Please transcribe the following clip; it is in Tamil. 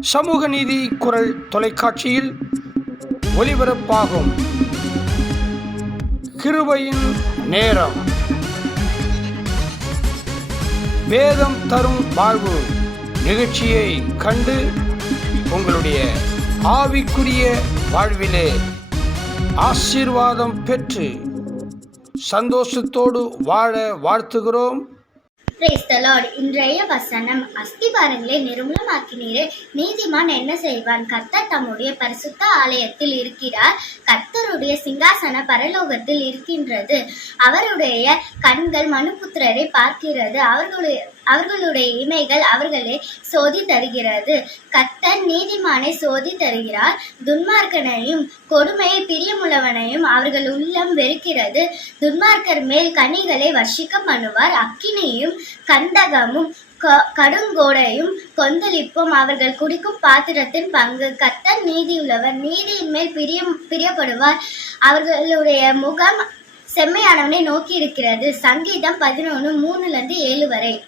சமூக நீதி குரல் தொலைக்காட்சியில் ஒலிபரப்பாகும். கிருபையின் நேரம். வேதம் தரும் வாழ்வு நிகழ்ச்சியை கண்டு உங்களுடைய ஆவிக்குரிய வாழ்விலே ஆசீர்வாதம் பெற்று சந்தோஷத்தோடு வாழ வாழ்த்துகிறோம். இன்றைய வசனம் அஸ்திபாரங்களை நிர்மூலமாக்கினீரே நீதிமான் என்ன செய்வான்? கர்த்தர் தம்முடைய பரிசுத்த ஆலயத்தில் இருக்கிறார். கர்த்தருடைய சிங்காசன பரலோகத்தில் இருக்கின்றது. அவருடைய கண்கள் மனுபுத்திரரை பார்க்கிறது. அவர்களுடைய அவர்களுடைய இமைகள் அவர்களை சோதி தருகிறது. கத்தன் நீதிமானை சோதி தருகிறார். துன்மார்க்கனையும் கொடுமையை பிரியமுள்ளவனையும் அவர்கள் உள்ளம் வெறுக்கிறது. துன்மார்க்கர் மேல் கனிகளை வர்ஷிக்க பண்ணுவார். அக்கினியும் கந்தகமும் க- கடுங்கோடையும் கொந்தளிப்பும் அவர்கள் குடிக்கும் பாத்திரத்தின் பங்கு. கத்தன் நீதியுள்ளவர். நீதியின் மேல் பிரியம் பிரியப்படுவார். அவர்களுடைய முகம் செம்மையானவனை நோக்கி இருக்கிறது சங்கீதம் பதினொன்று மூணுலேருந்து ஏழு வரை.